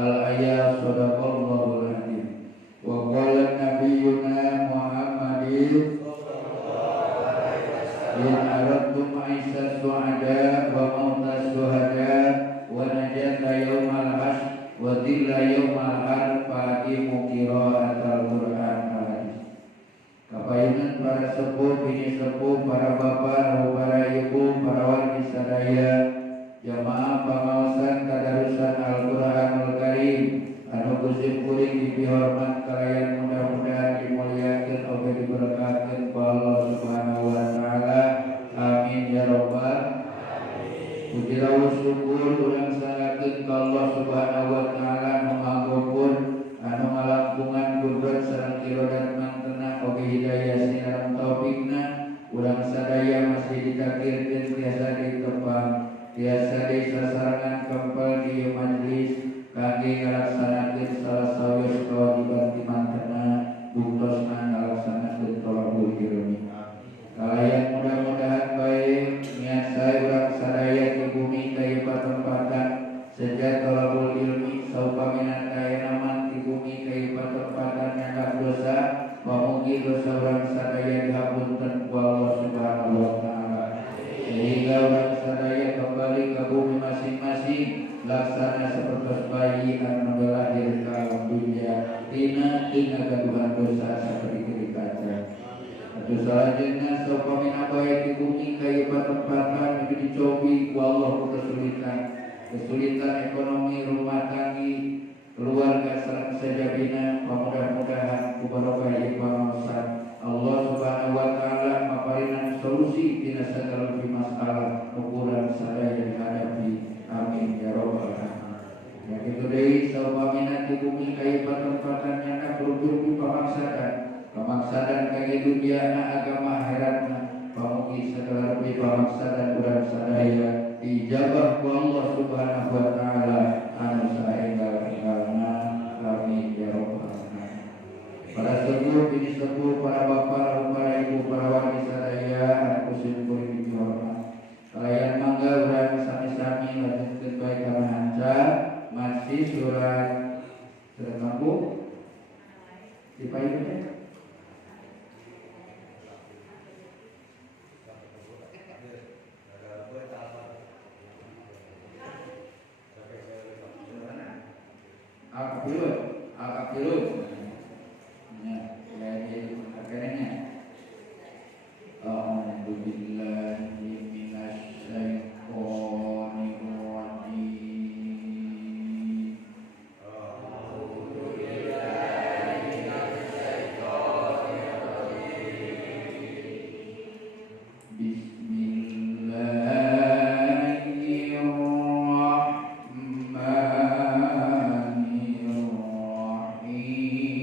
al-ayat sadaqallahul adzim. Wa qala nabiyyuna Muhammadin in aradtum aisha su'ada wa mauta suhada wa najata yawmal hasyr wa dhilla yawmal har faqimu qira'atal Qur'an al-hadis. Kapayunan para sepuh, bini sepuh, para bapak, para ibu, para wargi sadaya, jamaah pangaosan kadarusan Al-Qur'anul Karim anu kusip kuring dipihormat kalayan mudah-mudahan dimuliakeun oge diberkahkeun ku Allah Subhanahu wa taala. Amin ya rabbal alamin. Puji rawuh syukur urang sangakeun ka Allah Subhanahu wa taala anu ngagopur anu ngalangkungan kudrat sareng irodat mantena oge hidayah sinaran taufikna urang sadaya masih ditakdirkeun tiasa ditepang tiasa disasarangan kempel di majlis kangge ngalaksanakeun salah sawis kewajiban ti mantena bungtosna ngalaksanakeun thalabul ilmi. Kalayan mudah-mudahan bae niat sae urang sadaya di bumi kaya patempatan sejak thalabul ilmi saupamina kaya naman di bumi kaya patempatan nyadak dosa pamugi dosa urang sadaya dihapunten ku Allah Subhanahu wa taala sehingga urang sadaya kembali ke bumi masing-masing laksana seperti bayi anu lahir ka dunya tina gaduhan dosa saperti kaca. Atu salajengna saupamina bae di bumi kaya patempatan itu dicobi ku Allah ku kesulitan ekonomi rumah tanggi keluarga sareng sajabina mudah-mudahan ku barokah ieu pangaosan Allah Subhanahu wa taala maparinan solusi tina sagala masalah ukuran sadaya dihadapi. Amin ya rabbal alamin. Ya kitu deui saupamina di bumi kaya patempatan nyana berujung pamaksadan kangge dunyana agama akhiratna pamugi sagala rupi pamaksadan urang sadaya dijabah ku Allah Subhanahu wa taala anu saenggal-enggalna. Amin ya rabbal alamin. Para sepuh, bini sepuh, para bapak, para ibu, para wargi sadaya anu kusip kuring dihormat. Kalayan mangga urang sami-sami lanjutkeun bae kana hanca masih surat mampu dipayun teh. Al-Kafirun ya, akhirnya A'udzubillahi minasyaitonir rajim. Bismillahirrahmanirrahim.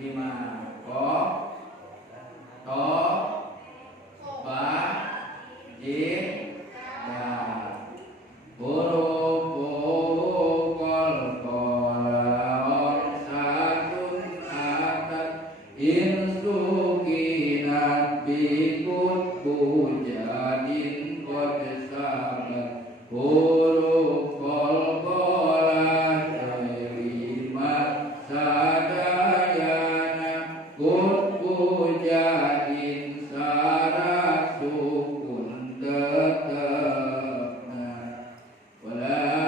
Lima. insukinat bikut bujadin qad sabat huruf qalqalah kalimat sadayana kut bujadin syarat sukun tetapna wala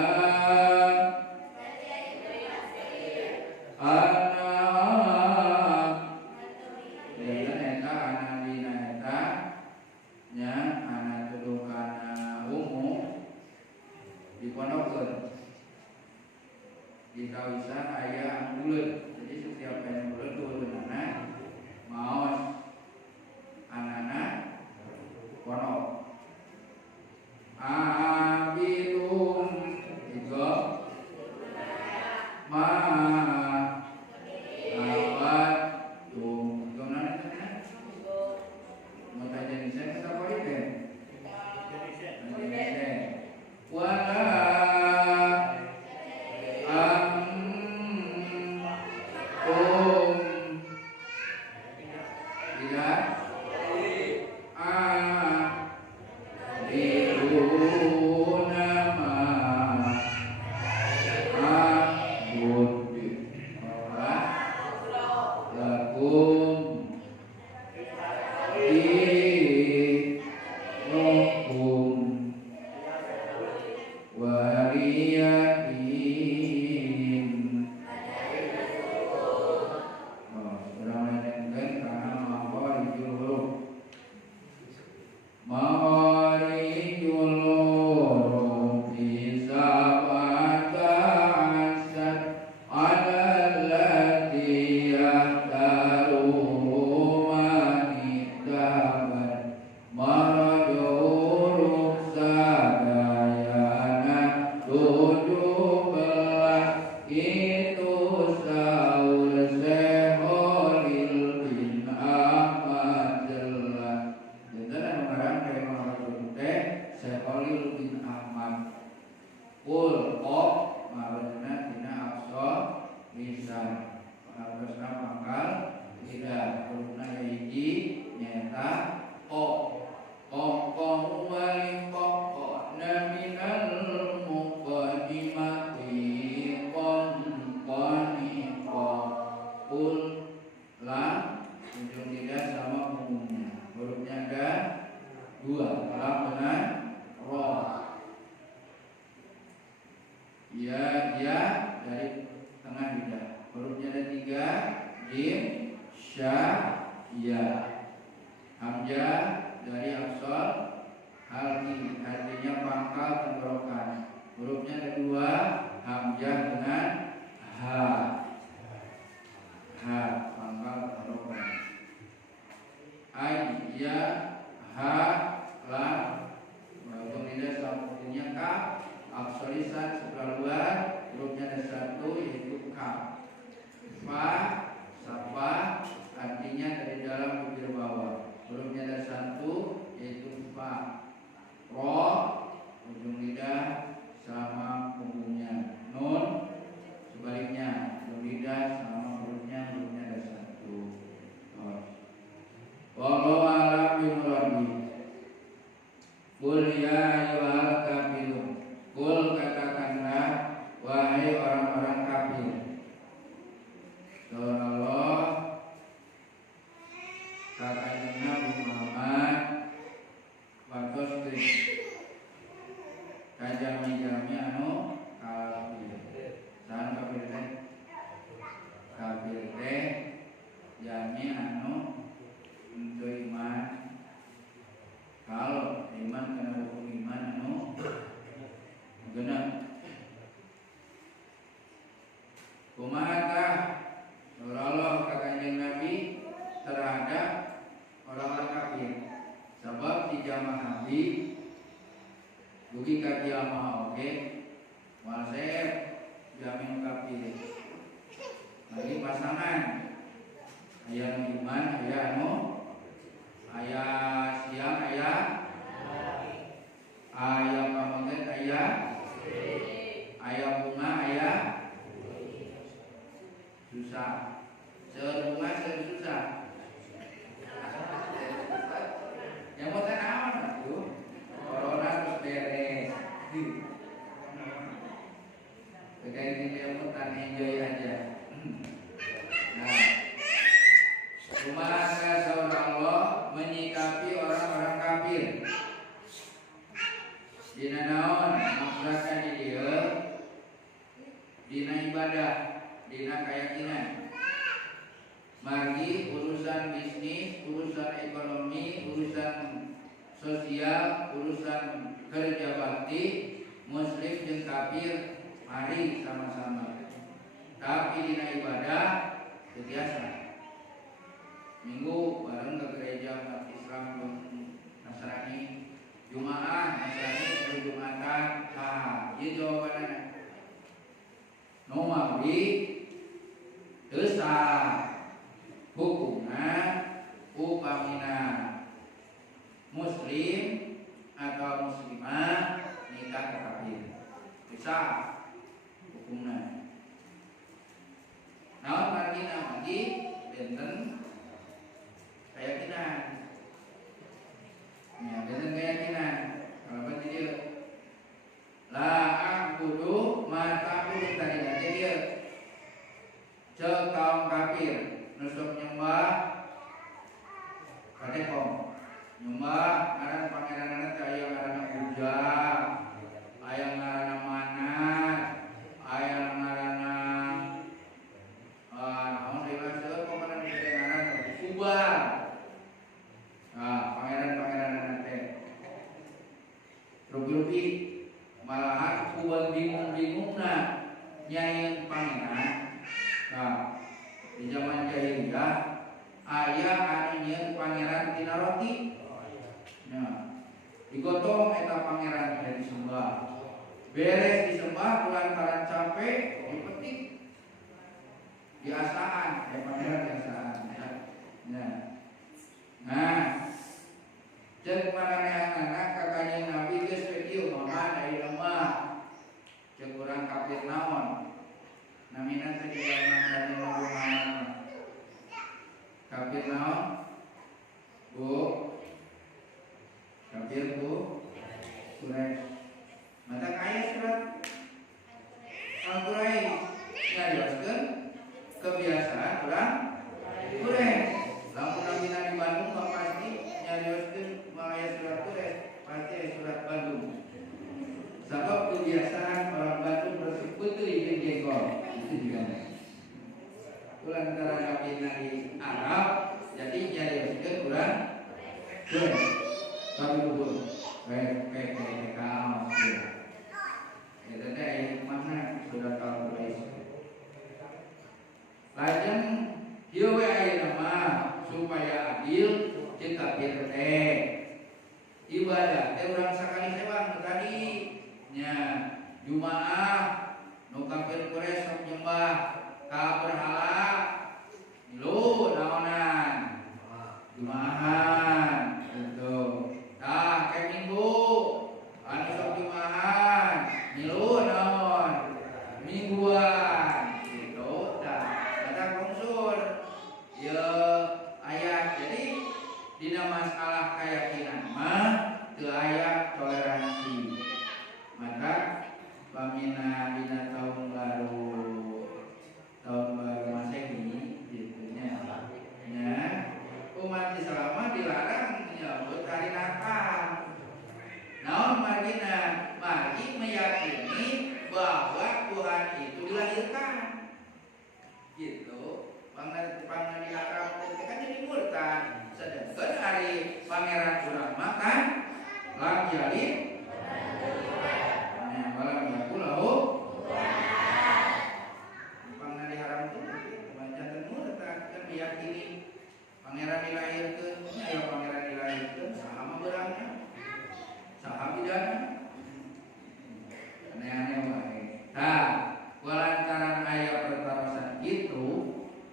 di kawisan ayah bulan, jadi setiap ayah bulan tuh anak maos anak kono abidum tiga ma awat tuh gimana mau tanya nih saya kita apa itu wala Buki kaki lama oke, walsep jamin kaki. Lagi pasangan, ayah iman, ayah ayah siang, ayah pamoten, ayah bunga, ayah susah. Sebunga susah. Kumaha saur Allah menyikapi orang-orang kafir. Dina naon maksudna di dieu? Dina ibadah, dina keyakinan. Margi urusan bisnis, urusan ekonomi, urusan sosial, urusan kerja bakti, muslim jeung kafir mari sama-sama. Tapi dina ibadah biasa. Minggu bareng ke gereja umat Islam dan Nasrani, Jumaah Nasrani Jumatan. Nah, ieu jawabanna. Nu mawi teu sah hukumna upamina muslim atau muslimah nikah kafir. Bisa hukumna. Naon margi benten keyakinan. Ya, benten keyakinan. Kalau berarti dia la a'budu ma ta'budun tadi dia. Cek kaum kafir nusuk nyembah kadekong. Nyembah ngaran pangeranna teh aya ngaranna Buddha, aya ngaranna Manat, aya ngaranna naon deui bae pokona ngaranna Kubar. Nah, pangeran-pangeran teh rugi-rugi malahan kuat bingung-bingungna nyaieun pangeran. Nah, di zaman jahiliyah aya anu nyieun pangeran tina roti. Nah, digotong eta pangeran teh disembah. Beres disembah kulantaran capek dipetik. Biasaan pangeran biasaan. Nah, cek maranehna ka Kanjeng Nabi geus kieu mah dari lemah. Cek urang kafir naon? Namina teh di zaman Kanjeng Nabi Muhammad. Kafir naon? Bu. Kafir bu. Quraisy. Mata kaya surat Al-Quraisy ngajelaskeun kebiasaan urang Quraisy. Lamun namina di Bandung mah pasti nyarioskeun maya surat Quraisy, pasti aya surat Bandung. Sabab kebiasaan orang Bandung bersekutu di jengkol. Itu juga. Kulantaran namina di Arab, jadi nyarioskeun urang Quraisy. Tapi luhur. Kaos. Eta teh aya hikmahna surat Al-Quraisy. Lajeng ieu we ayeuna mah supaya adil cek kafir teh ibadah teh urang sakali sewang tadi nya Jumaah nu kafir Quraisy sok nyembah ka berhala milu naonan Jumaahan gitu. Tah ke Minggu anu sok Jumaahan milu naon mingguan gitu. Tah ada unsur ya ayat. Jadi dina masalah keyakinan mah teu aya toleransi. Maka pamina dina tahun baru Masehi gitu nya. Nya umat Islam dilarang nyambut hari Natal. Naon margina? Margi meyakini bahwa Tuhan itu dilahirkan. Gitu. Pangan diharam teh kan jadi murtad. Sedangkan hari pangeran urang makan lam jalin. Nah, malam yakulahu. Pangan diharam teh banyak murtad kan meyakini pangeran dilahirkeun, aya pangeran dilahirkeun saha mah beurangna? Saha bidana? Aneh-aneh wae. Tah, kulantaran aya pertarosan itu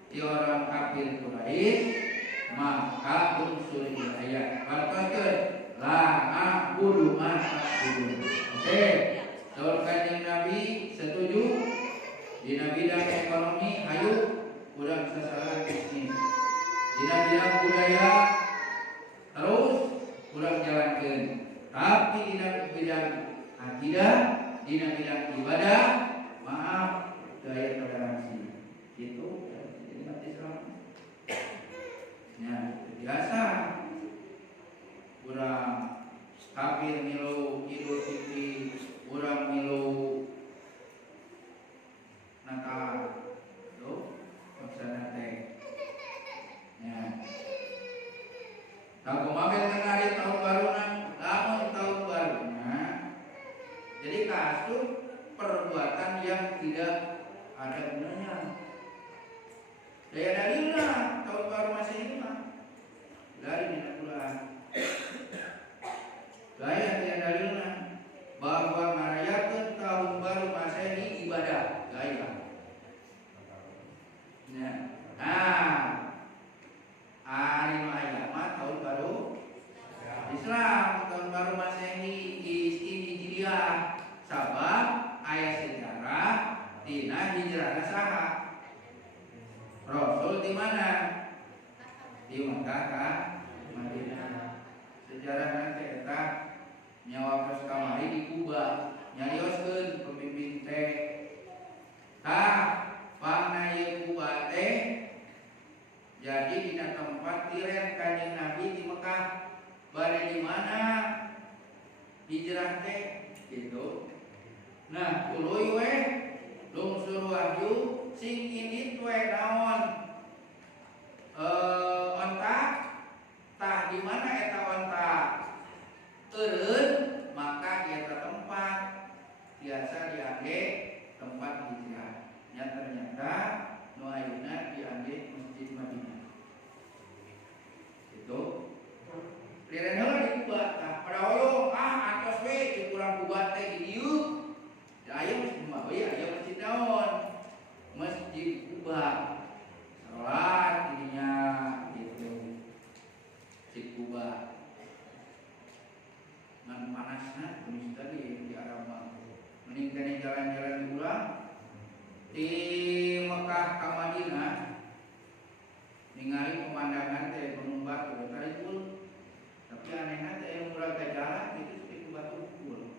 di orang kafir Quraisy maka unsur ilahiyah katakan la a'budu ma ta'budun. Oke, saur Kanjeng Nabi setuju dina bidang ekonomi hayu urang sasaran bisnis. Dina bidang budaya terus urang jalankeun. Tapi dina bidang akidah, dina bidang ibadah maaf daya toleransi. Gitu. di Mekah ka Madinah. Sejarah nanti eta nyawa pos kamari di Kuba nyarioskeun pemimpin teh pangna ye Kuba teh jadi dina tempat tiren Kanjeng Nabi di Mekah. Bari di mana hijrah teh gitu. Nah, tuluy we lungsur wahyu sing ini we naon onta tah di mana eta onta eureun maka di eta tempat biasa diangge tempat hijrah. Nya ternyata nu ayeuna diangge Masjid Madinah. Itu lireun heula di Kuba. Tah pada hoyong atos we di kurang Kuba teh di dieu. Da aya masjid naon? Masjid Kuba. Salat didinya gitu. Masjid Kuba. Ngan panasna kumis tadi di Arab mah. Mending tadi jalan-jalan ulang di Mekah ka Madinah. Ningali pemandangan teh gunung batu tadi pun. Tapi anehna teh yang urang teh jalan itu seperti batu ukul.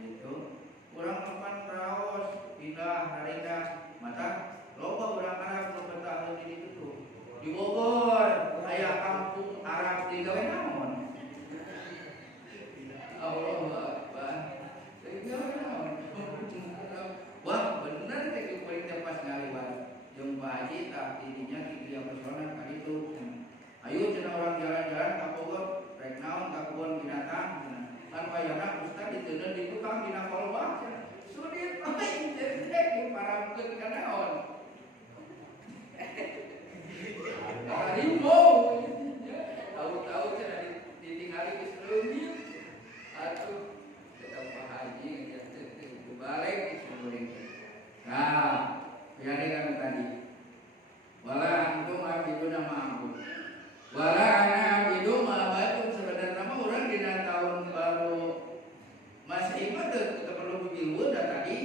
Gitu. Urang papan raos pindah harindah mata loba urang Arab nu betah di ditu tuh. Di Bogor aya kampung Arab digawe naon? Allahu Akbar. Digawe naon? Wah, bener teh ku perintah pas ngaliwat. Jeung Pak Haji tah tidinya di dia pesona ka ditu. Ayo cenah orang jalan-jalan ka Bogor, rek naon ka kebun binatang. Kan wayahna ustad diteuneun di tukang dina kolbak. Sudit aing jadi di paramkeun ka naon. Harimau. Tahu-tahu cenah ditinggali geus leungit. Atuh tetep Pak Haji balik disuruhin. Nah, biarin kan tadi. Wala antum abiduna ma'akum. Wala ana abidu ma'abatum. Sebenarnya mah urang dina tahun baru Masehi mah teu perlu bilueun da tadi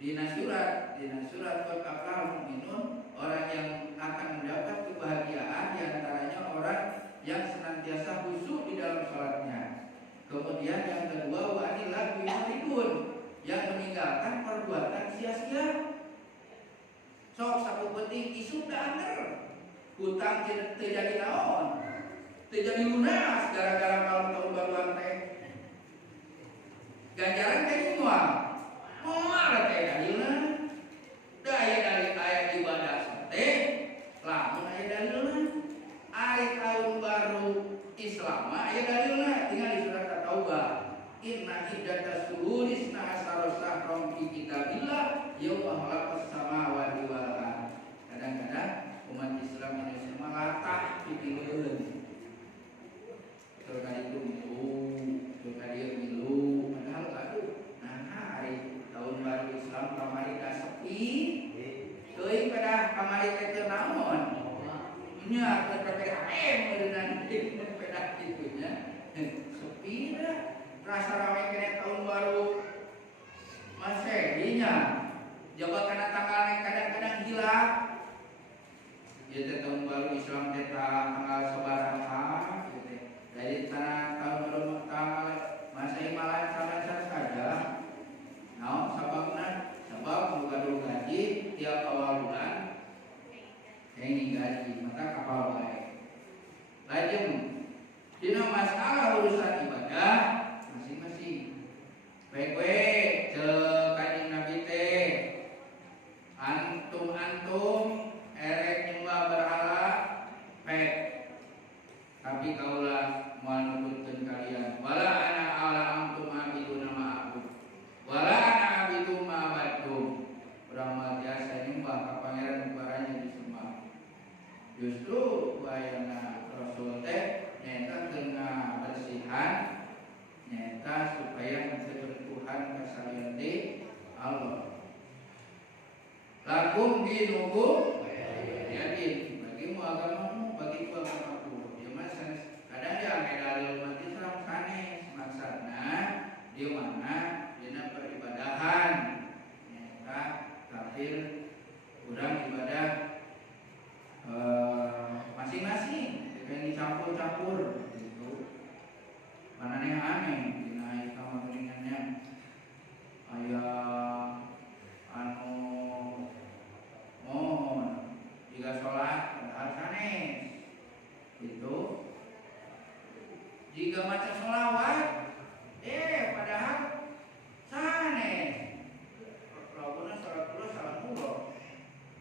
dina surat qad aflahal mu'minun, orang yang akan mendapat kebahagiaan di antaranya orang yang senantiasa khusyuk di dalam salatnya. Kemudian yang kedua wa anil lagwi mu'ridun, yang meninggalkan perbuatan sia-sia. Sok sapu penting isu da anger. Hutang teu jadi naon? Teu jadi lunas gara-gara malam tahun baruan teh. Ganjaran teh moal. Moal teh dalilna. Da aya dari aya ibadah teh lamun aya dalilna. Ari tahun baru Islam aya dalilna tinggal di surat At-Taubah. Inna iddatas syuhuri isna asyara syahran fi kitabillah yauma khalaqas samawati wal ardh. Kadang-kadang umat Islam Indonesia mah latah pipileun. Teu kali milu, teu kali milu, padahal aduh, nah hari tahun baru Islam kamari ka sepi. Teuing pada kamari teh teu naon. Nya teu PPKM meureunna pedah kitunya. Sepi dah. Rasa ramai kena tahun baru Masehinya jabat karena tanggalnya kadang-kadang hilang. Jadi tahun baru Islam tanggal sabaraha gitu. Jadi tahun baru tanggal Masehi malah salah saja. Nah, sebab gaduh gaji tiap awal bulan ini gaji maka kapal baik. Lajeng dina masalah urusan ibadah masing-masing. Baik-baik cek Kanjeng Nabi teh antum erek nyembah berhala pek. Tapi kaulah moal nuturkeun kalian wala ana ala antum abiduna ma'akum. Wala ana abidu ma'abatum. Urang mah biasa nyembah ka pangeran baranya disembah. Justru wayana Rasul teh nyaeta tengah bersihan nyata supaya bertuhan kasalian di Allah. Lakum dinukum jadi bagimu agamamu, bagiku agamaku. Dia mas kadang dia dalil umat Islam sanes maksudna di mana dina peribadahan nyata kafir kurang ibadah masing-masing. campur gitu. Mana yang aneh dinaik sama kelingannya ayah anu mohon jika sholat padahal sanes itu jika maca sholawat padahal sanes laukuna sholat dulu salam dulu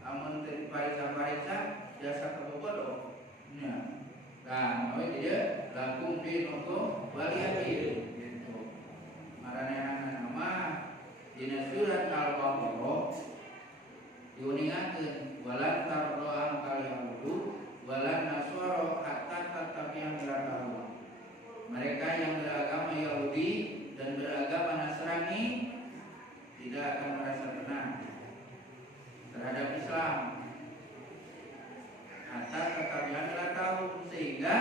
amun pariksa jasa kebobodo nya nah dia lakum dinukum waliyadin gitu marane nama dina surat Al-Baqarah diuningakeun walan tardoan kaliyahudu walan nasoro hatta tatabi'a millatahum. Mereka yang beragama Yahudi dan beragama Nasrani tidak akan merasa tenang terhadap Islam hatta tatabi'a millatahum, sehingga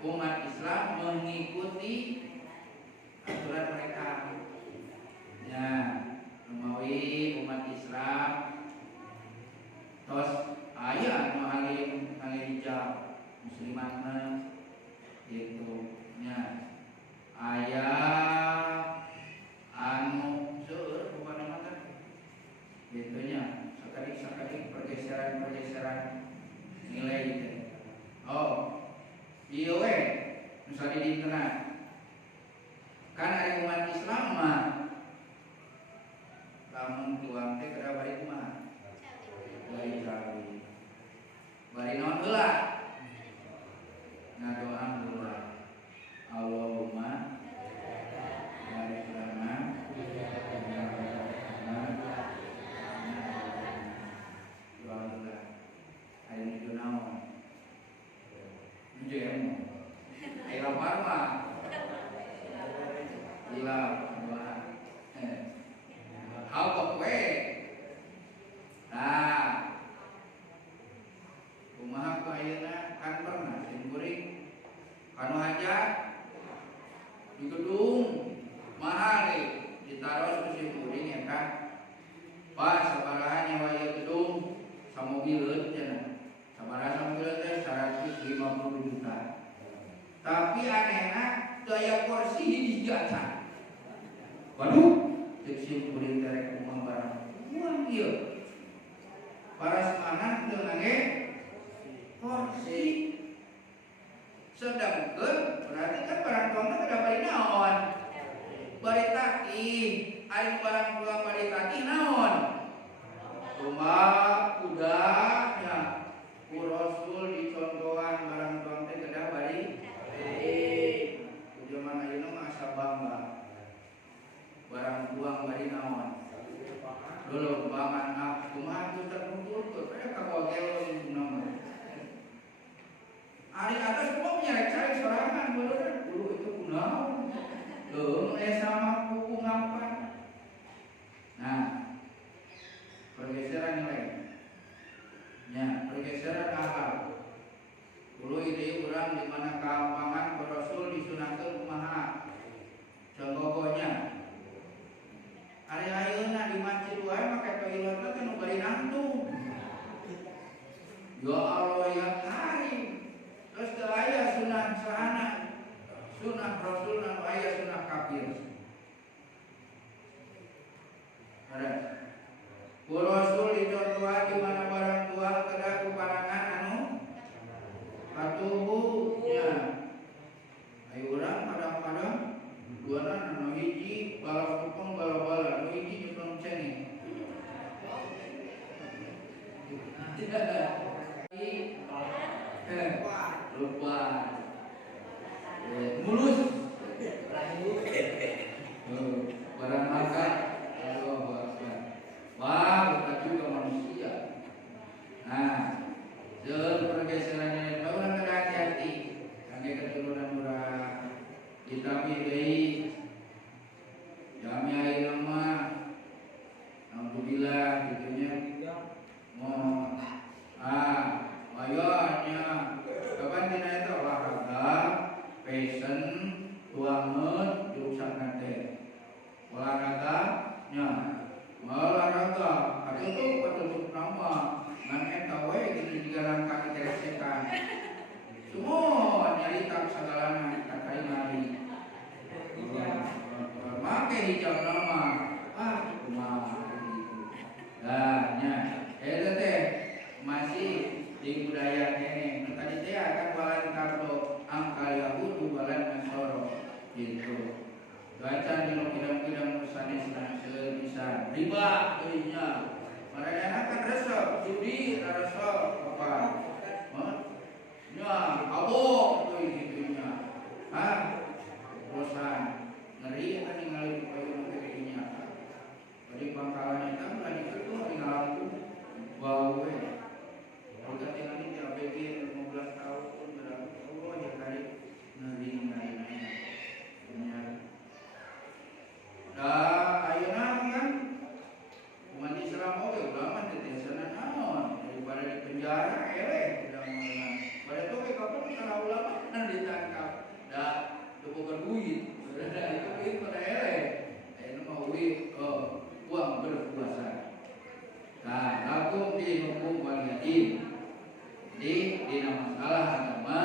umat Islam mengikuti aturan mereka. Ya, memawi umat Islam tos aya anu halim hijab muslimatna gitu nya aya anu seueur rupana mah gitu nya sakali pergeseran nilai gitu. Oh ieu we nu sadidintena kan ari umat Islam mah lamun tuang teh kada bari kumaha bari cawi bari naon heula ngadoa heula Allahumma barik lana doa hari ini naon njemu ai lapar mah gila doa halkok we nah kumaha ku ayeuna kan pernah simkuring kanu hajat di gedung mahal ditaros ku simkuring ya kan pas sabaraha nyawa ieu gedung samobileun cenah sabaraha samobileun teh 150 juta tapi anehna teu aya kursi hiji acan waduh cek simkuring terek kumaha barang uang ieu para semangat teu ngangge kursi sedangkeun berarti kan barang tuangna kada bari naon bari taki ari barang tuang bari taki naon rumah kuda nya ku Rasul dicontohan barang tuang teh kada bari ku zaman ayeuna mah asa bangga barang tuang bari naon dulu bangan kumaha tuh tertuntut aya kabogel nomor hari atas semua punya cari sorangan bener dulu itu kunaon leuh sama kuku ngapan. Nah pergeseran nilai nya pergeseran akal dulu ide urang di mana kampangan Rasul disunahkeun kumaha contohnya hari ayeuna di masjid wae make toiletna teh nu bari nangtung. Ya Allah ya Karim. Terus teu aya sunah sahana. Sunah Rasul nu aya sunah kafir. Ada. Ku Rasul dicontohan di mana barang tuang kedah ku parangan anu katubuhnya. Ayo urang kadang-kadang duana anu hiji bala kupung bala-bala anu hiji nyemplung cengeng. Lupa mulus barang makan wah bukan juga manusia. Nah jeung pergeserannya urang kada hati-hati kangge keturunan urang ditami deui jami ayeuna mah alhamdulillah gitunya mohon ayonya kapan dina eta olahraga passion tuangeun jurusan teh biasa di kidang-kidang sanes bisa riba nya. Mereka kan resep judi resep apa? Nya abok tuh gitunya. Bosan ngeri kan ningali payung kayaknya. Dari pangkalan itu kan itu tinggal bau kalau tinggal ini ABG 15 tahun berapa ya kali ngeri. Ayeuna kan umat Islam oge ulama tetiasan naon daripada di penjara udah mulai. Pada tuh kapan kana ulama ditangkap. Bukan duit, itu duit pada ini mau duit uang berpuasa. Nah, lakum dinukum wal yatim. Di masalah agama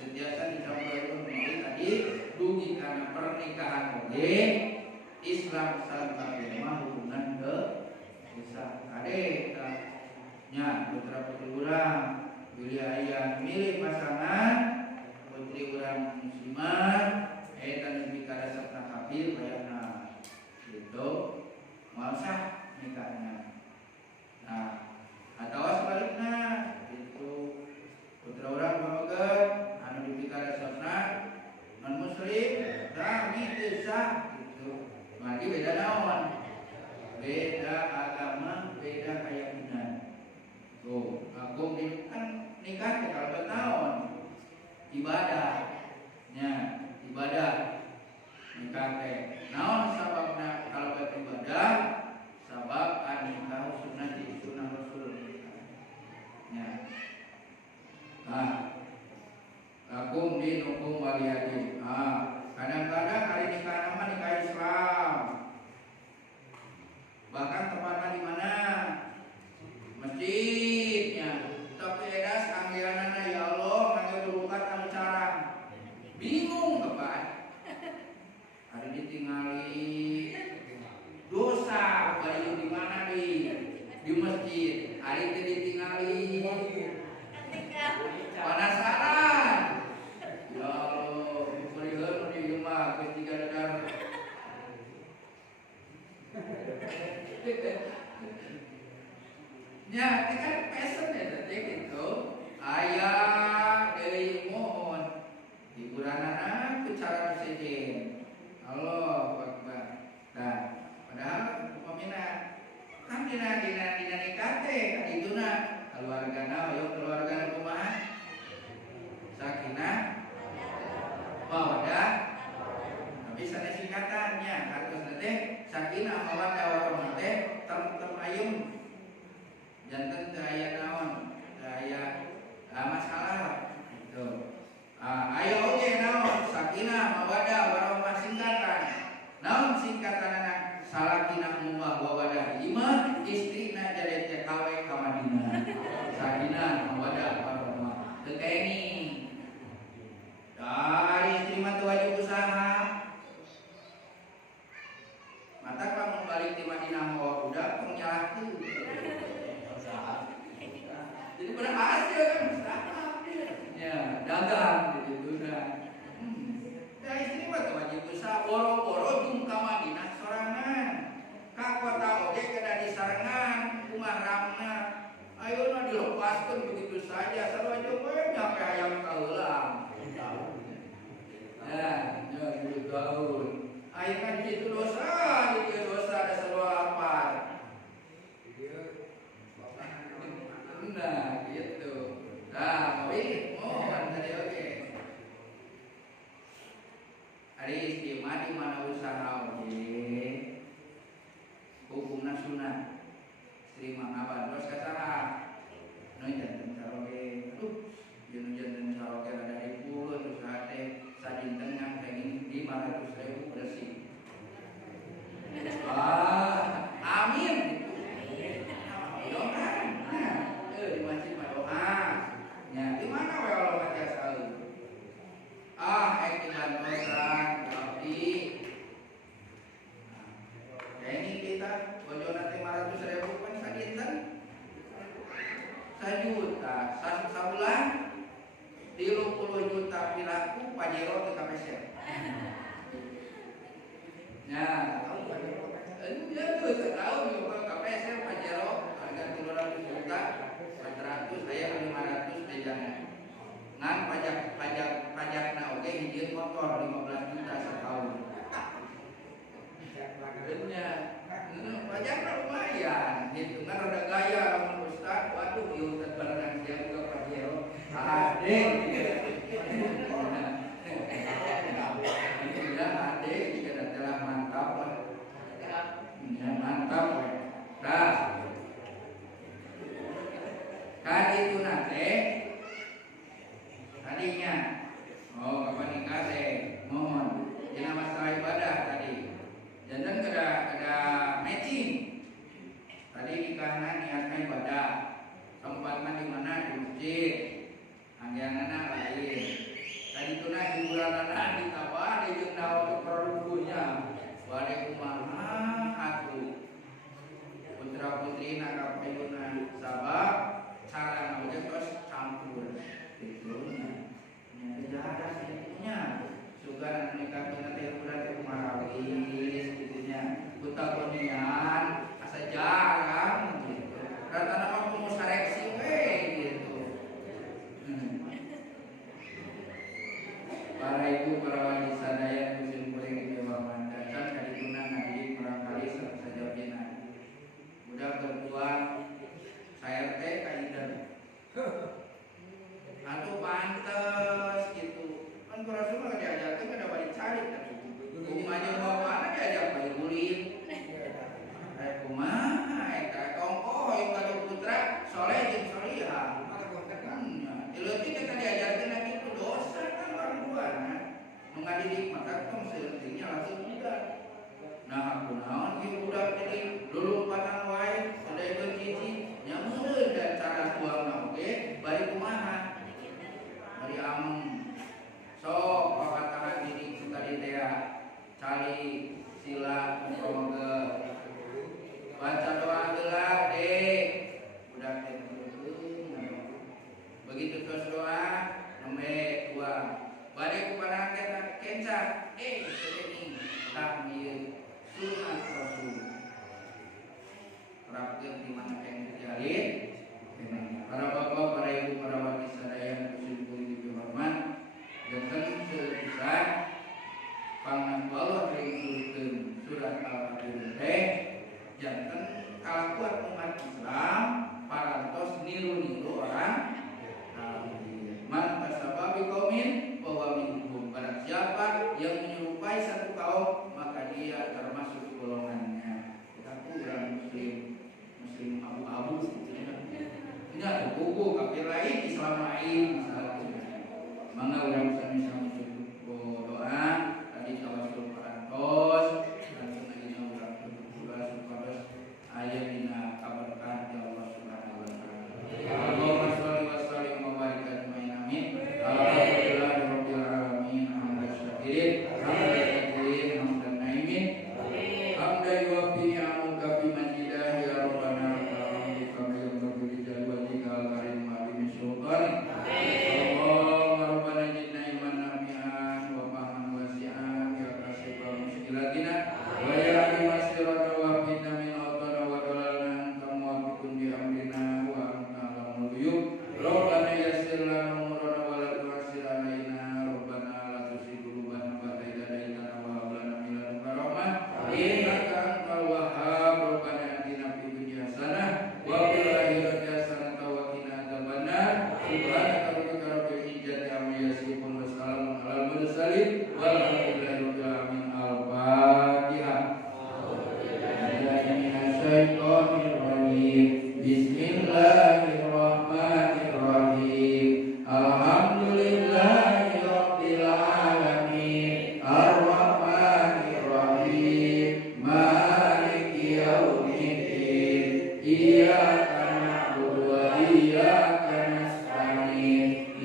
sentiasa disampaikan melalui tadi dugi karena pernikahan oke Islam sallallahu hubungan ke bisa kade nya putra putri urang pilih ayah milih pasangan putri urang muslimat dan bikara serta kafir bayarna gitu masa nikahnya. Nah atau sebaliknya itu putra urang pamegat anu dibikara serta non muslim kami bisa gitu lagi beda naon beda agama beda keyakinan tuh agung kan nikah kalau bertahun ibadahnya ibadah nikah teh naon sababna kalau beribadah sabab nikah sunnah rasul ya. Nah lakum dinukum waliyatin. Kadang-kadang hari nikah nama nikah Islam bahkan tempatnya di mana masjidnya tapi edas anggiranana ya Allah ngangge berukat anu carang bingung kepan hari ditinggali dosa bayu di mana di masjid hari itu ditinggali penasaran ya Allah berikan di rumah ketiga dadar ya kan passion ya tadi gitu ayah dari mohon hiburan anak bicara presiden Allah Akbar. Nah padahal peminat kan dina nikah teh kan itu keluargana yuk keluargana kumaha sakinah mawaddah tapi sana singkatannya harus nanti sakinah mawaddah warahmah teh terayum jantan daya naon daya masalah itu ayo oke naon sakinah mawaddah warahmah singkatan naon singkatan anak salakinah muwah wawadah imah istrina jadi TKW kamadina sakinah mawaddah warahmah tekeni dari istri mah wajib usaha mata kamu balik di Madinah mau udah pengyalaku jadi berhasil kan usaha ya dagang gitu udah ya istri mah wajib usaha boro-boro jung ka Madinah sorangan ka kota oge kada disarengan kumaramna ayo na dilepaskan begitu saja sarua we nyampe hayang kaulang ya gitu tahun akhirnya itu dosa ada seluar lapar nah gitu nah tadi oke hari istimewa di mana usaha oke hukumna sunnah terima ngaban terus kasara nu janten saroge aduh jeung janten saroge ada ribu terus hate sadinten ngangkengin di 500.000 bersih amin gitu doa di masjid doa ya di mana we Allah baca saeu iklan dosan tapi ini kita bojona 500.000 kan sadinten 1 juta sabulan 30 juta pilaku pajero ke KPSR Nah, dia tuh setahun juga KPSL Pajero harga 300 juta, 400 saya 500 bejana. Ngan pajakna oge hiji motor 15 juta setahun. Benernya, pajakna lumayan, gitu kan ada gaya lamun Ustaz, waduh ieu Ustaz barengan dia buka Pajero. Ade. Ya ade kita telah mantap lah. Ya mantap. Nah. Kadi itu nate tadinya kapan nikah teh mohon dina masalah ibadah tadi jantan kada matching tadi nikahna niatna ibadah tempatna di mana di masjid anggeanana lain tadi tuna hiburanana ditambah di jeung daun perubuhnya bade kumaha atuh putra putri nak kapayuna sabab cara namanya terus campur gitu ada sihnya juga nikah kita terbuat marawis gitunya buta konian asa jarang gitu rata-rata mau seleksi gitu para ibu para wanita sadaya musim kuring di bawah mandakan dari guna nanti barangkali saja bina udah berbuat saya teh kaidan atau pantes gitu kan Rasul mah diajarkan kada balik cari tadi umumnya bapak diajak bayi guling kumaha eta tongko yang kada putra soleh jeung solihah ileutik kita diajarkan lagi itu dosa kan orang tua nu ngadidik maka tong seuleutiknya langsung budak nah kunaon ieu budak jadi dulu patang wae sadaya bergiji nyamureun dan cara tuangna oge bari kumaha bari sok papatahan diri tadi teh cali sila umpama baca doa geula dek budak teh begitu terus doa nembe uang bari kepada kenca teuing tah ieu sunat Rasul terapkeun di mana yang terjalin para bapak, para ibu, para wanita sadaya yang dihormat janten seusah panganbawa ring surat Al-Fatihah teh janten kalakuan umat Islam parantos niru-niru orang man tasababi qaumin bahwa minhum barang siapa yang menyerupai satu kaum maka dia termasuk golongannya kita kurang muslim abu-abu ini ada buku kafir lain Islam lain misalnya mangga urang sami-sami doa tadi tawasul parantos dan senagina urang berdoa supados aya dina kaberkahan ya Allah Subhanahu wa taala Allahumma shalli wa sallim wa barik amin alhamdulillahirabbil alamin hamdan syakirin hamdan katsirin hamdan naimin hamdan yuwaffi ni'amaka bi majidah ya rabbana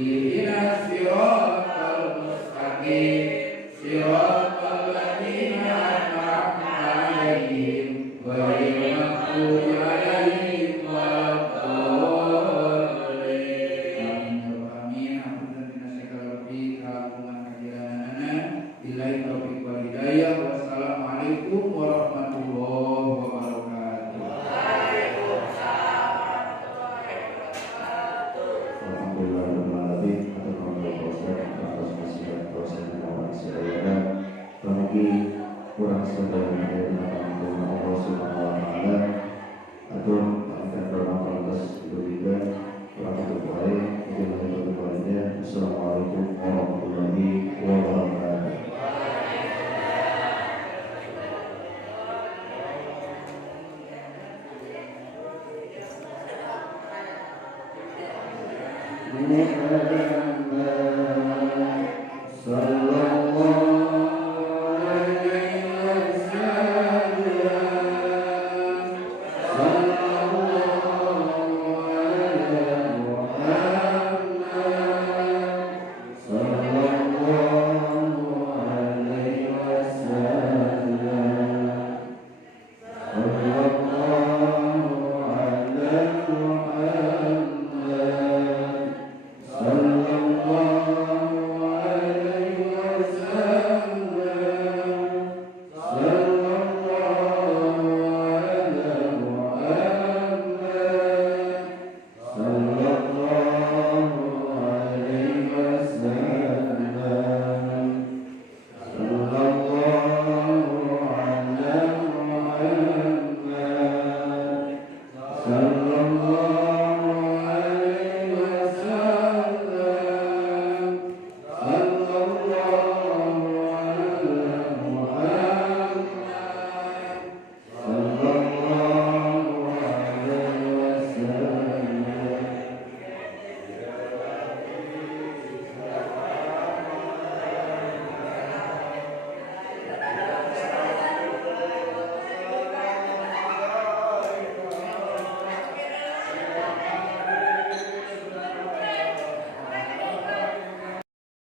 Ihdinas siratal mustaqim